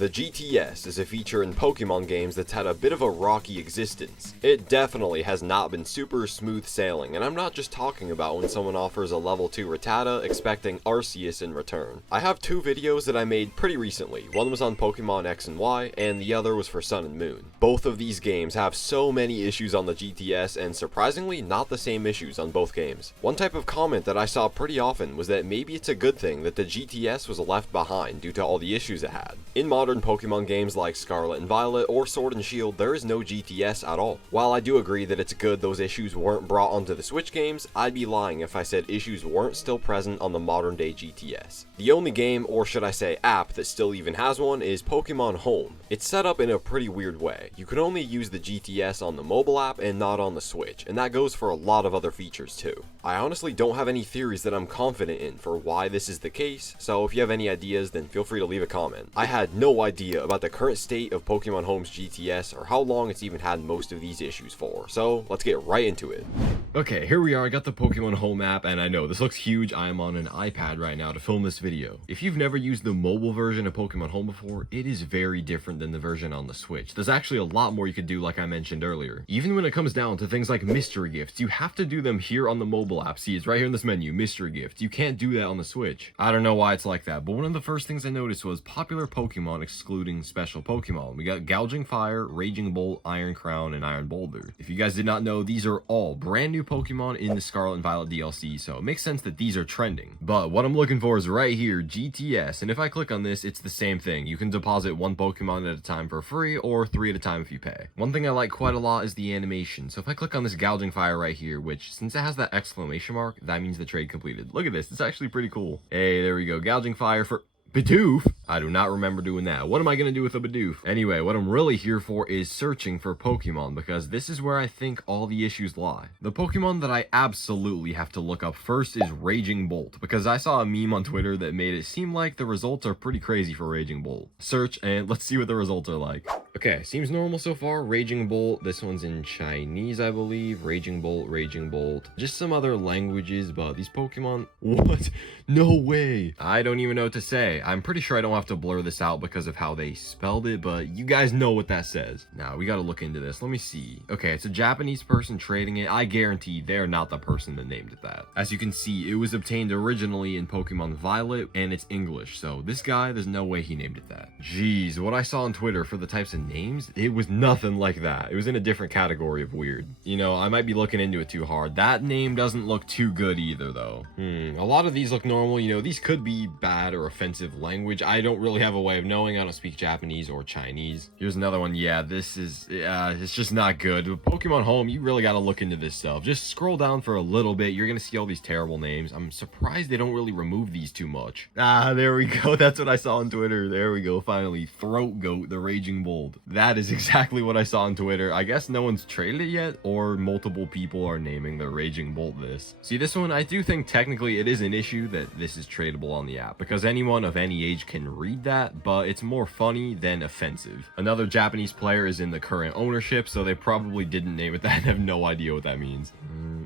The GTS is a feature in Pokemon games that's had a bit of a rocky existence. It definitely has not been super smooth sailing, and I'm not just talking about when someone offers a level 2 Rattata expecting Arceus in return. I have two videos that I made pretty recently. One was on Pokemon X and Y, and the other was for Sun and Moon. Both of these games have so many issues on the GTS, and surprisingly not the same issues on both games. One type of comment that I saw pretty often was that maybe it's a good thing that the GTS was left behind due to all the issues it had. In modern Pokemon games like Scarlet and Violet or Sword and Shield, there is no GTS at all. While I do agree that it's good those issues weren't brought onto the Switch games, I'd be lying if I said issues weren't still present on the modern day GTS. The only game, or should I say app, that still even has one is Pokémon Home. It's set up in a pretty weird way. You can only use the GTS on the mobile app and not on the Switch, and that goes for a lot of other features too. I honestly don't have any theories that I'm confident in for why this is the case, so if you have any ideas then feel free to leave a comment. I had no idea about the current state of Pokemon Home's GTS or how long it's even had most of these issues for, so let's get right into it. Okay, here we are. I got the Pokemon Home app, and I know this looks huge. I am on an iPad right now to film this video. If you've never used the mobile version of Pokemon Home before, it is very different than the version on the Switch. There's actually a lot more you could do, like I mentioned earlier. Even when it comes down to things like mystery gifts, you have to do them here on the mobile app. See, it's right here in this menu, mystery gifts. You can't do that on the Switch. I don't know why it's like that, but one of the first things I noticed was popular Pokemon excluding special Pokemon. We got Gouging Fire, Raging Bolt, Iron Crown, and Iron Boulder. If you guys did not know, these are all brand new Pokemon in the Scarlet and Violet DLC, so it makes sense that these are trending. But what I'm looking for is right here, GTS, and if I click on this, it's the same thing. You can deposit one Pokemon at a time for free, or 3 at a time if you pay. One thing I like quite a lot is the animation, so if I click on this Gouging Fire right here, which, since it has that exclamation mark, that means the trade completed. Look at this, it's actually pretty cool. Hey, there we go, Gouging Fire for Bidoof? I do not remember doing that. What am I going to do with a Bidoof? Anyway, what I'm really here for is searching for Pokemon, because this is where I think all the issues lie. The Pokemon that I absolutely have to look up first is Raging Bolt, because I saw a meme on Twitter that made it seem like the results are pretty crazy for Raging Bolt. Search, and let's see what the results are like. Okay, seems normal so far. Raging Bolt, this one's in Chinese, I believe. Raging Bolt. Just some other languages, but these Pokemon, what? No way. I don't even know what to say. I'm pretty sure I don't have to blur this out because of how they spelled it, but you guys know what that says. Now, we gotta look into this. Let me see. Okay, it's a Japanese person trading it. I guarantee they're not the person that named it that. As you can see, it was obtained originally in Pokemon Violet, and it's English, so this guy, there's no way he named it that. Jeez, what I saw on Twitter for the types of names, it was nothing like that. It was in a different category of weird. You know, I might be looking into it too hard. That name doesn't look too good either, though. A lot of these look normal. You know, these could be bad or offensive language. I don't really have a way of knowing. I don't speak Japanese or Chinese. Here's another one. Yeah, this is, it's just not good. With Pokemon Home, you really got to look into this stuff. Just scroll down for a little bit. You're going to see all these terrible names. I'm surprised they don't really remove these too much. Ah, there we go. That's what I saw on Twitter. There we go. Finally, Throat Goat, the Raging Bolt. That is exactly what I saw on Twitter. I guess no one's traded it yet, or multiple people are naming the Raging Bolt this. See, this one, I do think technically it is an issue that this is tradable on the app, because anyone of any age can read that, but it's more funny than offensive. Another Japanese player is in the current ownership, so they probably didn't name it that and have no idea what that means.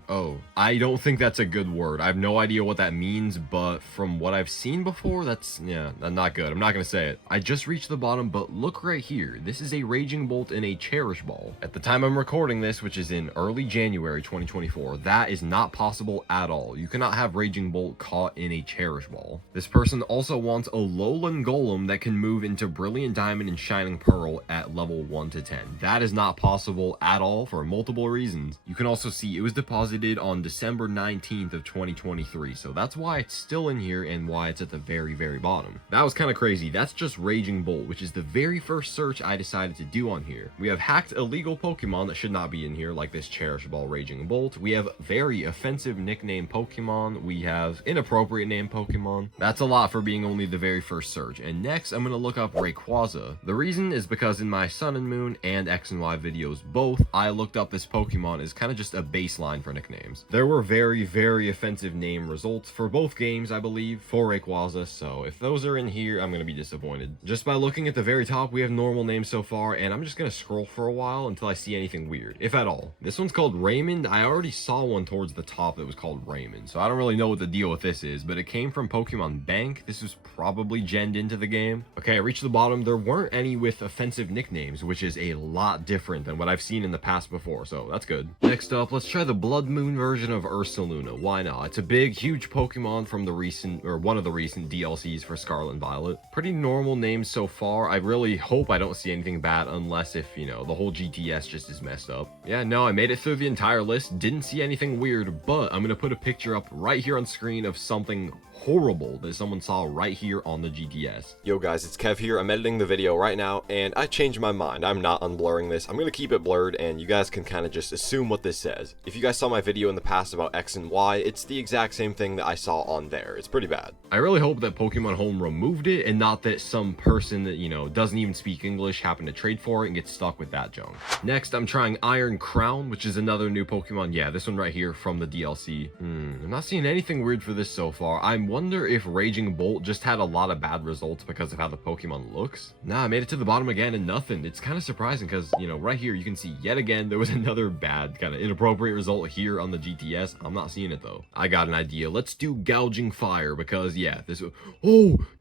Oh, I don't think that's a good word. I have no idea what that means, but from what I've seen before, that's, yeah, not good. I'm not gonna say it. I just reached the bottom, but look right here. This is a Raging Bolt in a Cherish Ball. At the time I'm recording this, which is in early January 2024, that is not possible at all. You cannot have Raging Bolt caught in a Cherish Ball. This person also wants a Lowland Golem that can move into Brilliant Diamond and Shining Pearl at level 1 to 10. That is not possible at all for multiple reasons. You can also see it was deposited on December 19th of 2023, so that's why it's still in here and why it's at the very bottom. That was kind of crazy. That's just Raging Bolt, which is the very first search I decided to do on here. We have hacked illegal Pokemon that should not be in here, like this Cherish Ball Raging Bolt. We have very offensive nickname Pokemon. We have inappropriate name Pokemon. That's a lot for being only the very first search. And next, I'm going to look up Rayquaza. The reason is because in my Sun and Moon and X and Y videos both, I looked up this Pokemon as kind of just a baseline for an nicknames. There were very, very offensive name results for both games, I believe, for Rayquaza, so if those are in here, I'm gonna be disappointed. Just by looking at the very top, we have normal names so far, and I'm just gonna scroll for a while until I see anything weird, if at all. This one's called Raymond. I already saw one towards the top that was called Raymond, so I don't really know what the deal with this is, but it came from Pokemon Bank. This was probably genned into the game. Okay, I reached the bottom. There weren't any with offensive nicknames, which is a lot different than what I've seen in the past before, so that's good. Next up, let's try the Blood Moon version of Ursaluna. Why not? It's a big, huge Pokemon from the recent, or one of the recent DLCs for Scarlet and Violet. Pretty normal names so far. I really hope I don't see anything bad, unless if, you know, the whole GTS just is messed up. Yeah, no, I made it through the entire list. Didn't see anything weird, but I'm gonna put a picture up right here on screen of something horrible that someone saw right here on the GTS. Yo guys, it's Kev here. I'm editing the video right now, and I changed my mind. I'm not unblurring this. I'm gonna keep it blurred, and you guys can kind of just assume what this says. If you guys saw my video in the past about X and Y, it's the exact same thing that I saw on there. It's pretty bad. I really hope that Pokemon Home removed it, and not that some person that, you know, doesn't even speak English happened to trade for it and get stuck with that junk. Next, I'm trying Iron Crown, which is another new Pokemon. Yeah, this one right here from the DLC. I'm not seeing anything weird for this so far. I wonder if Raging Bolt just had a lot of bad results because of how the Pokemon looks. Nah, I made it to the bottom again and nothing. It's kind of surprising because, you know, right here you can see yet again there was another bad, kind of inappropriate result here on the GTS. I'm not seeing it though. I got an idea. Let's do Gouging Fire because, yeah, this...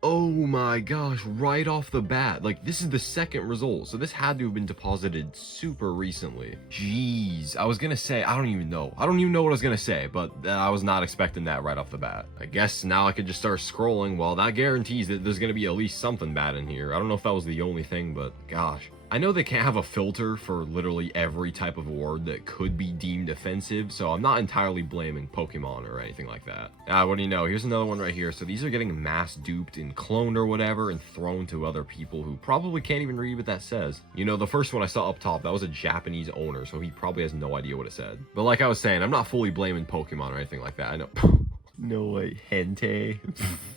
Oh my gosh, right off the bat. Like, this is the second result, so this had to have been deposited super recently. Jeez, I was gonna say, I don't even know what I was gonna say, but I was not expecting that right off the bat. I guess now I could just start scrolling. Well, that guarantees that there's gonna be at least something bad in here. I don't know if that was the only thing, but gosh. I know they can't have a filter for literally every type of word that could be deemed offensive, so I'm not entirely blaming Pokemon or anything like that. What do you know? Here's another one right here. So these are getting mass duped and cloned or whatever and thrown to other people who probably can't even read what that says. You know, the first one I saw up top, that was a Japanese owner, so he probably has no idea what it said. But like I was saying, I'm not fully blaming Pokemon or anything like that. I know. No way, Hente.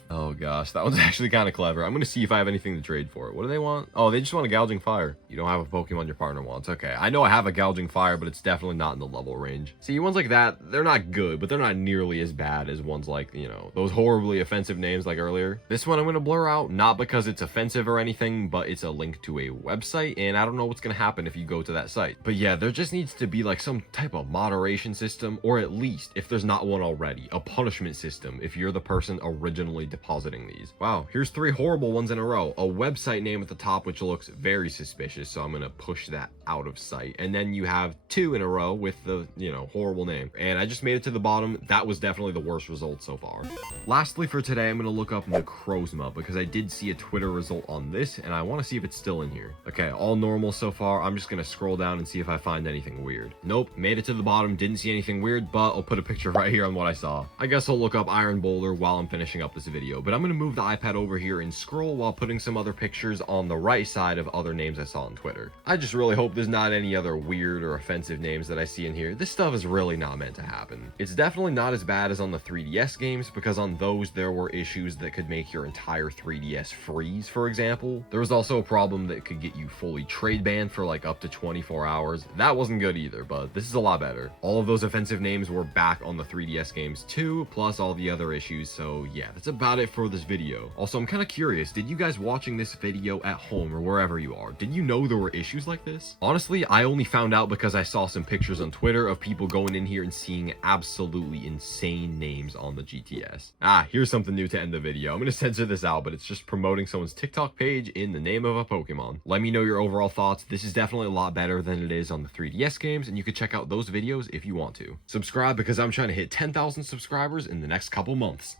Oh gosh, that one's actually kind of clever. I'm gonna see if I have anything to trade for it. What do they want? Oh, they just want a Gouging Fire. You don't have a Pokemon your partner wants. Okay, I know I have a Gouging Fire, but it's definitely not in the level range. See, ones like that, they're not good, but they're not nearly as bad as ones like, you know, those horribly offensive names like earlier. This one I'm gonna blur out, not because it's offensive or anything, but it's a link to a website, and I don't know what's gonna happen if you go to that site. But yeah, there just needs to be like some type of moderation system, or at least, if there's not one already, a punishment system if you're the person originally depositing these. Wow, here's 3 horrible ones in a row. A website name at the top, which looks very suspicious, so I'm gonna push that out of sight. And then you have 2 in a row with the, you know, horrible name. And I just made it to the bottom. That was definitely the worst result so far. Lastly for today, I'm gonna look up Necrozma because I did see a Twitter result on this, and I want to see if it's still in here. Okay, all normal so far. I'm just gonna scroll down and see if I find anything weird. Nope, made it to the bottom, didn't see anything weird, but I'll put a picture right here on what I saw. I guess I'll look up Iron Boulder while I'm finishing up this video, but I'm gonna move the iPad over here and scroll while putting some other pictures on the right side of other names I saw on Twitter. I just really hope there's not any other weird or offensive names that I see in here. This stuff is really not meant to happen. It's definitely not as bad as on the 3DS games, because on those there were issues that could make your entire 3DS freeze, for example. There was also a problem that could get you fully trade banned for like up to 24 hours. That wasn't good either, but this is a lot better. All of those offensive names were back on the 3DS games too, plus all the other issues, so yeah, that's about it for this video. Also, I'm kind of curious, did you guys watching this video at home or wherever you are, did you know there were issues like this? Honestly, I only found out because I saw some pictures on Twitter of people going in here and seeing absolutely insane names on the GTS. Here's something new to end the video. I'm gonna censor this out, but it's just promoting someone's TikTok page in the name of a Pokemon. Let me know your overall thoughts. This is definitely a lot better than it is on the 3DS games, and you can check out those videos if you want to. Subscribe because I'm trying to hit 10,000 subscribers in the next couple months.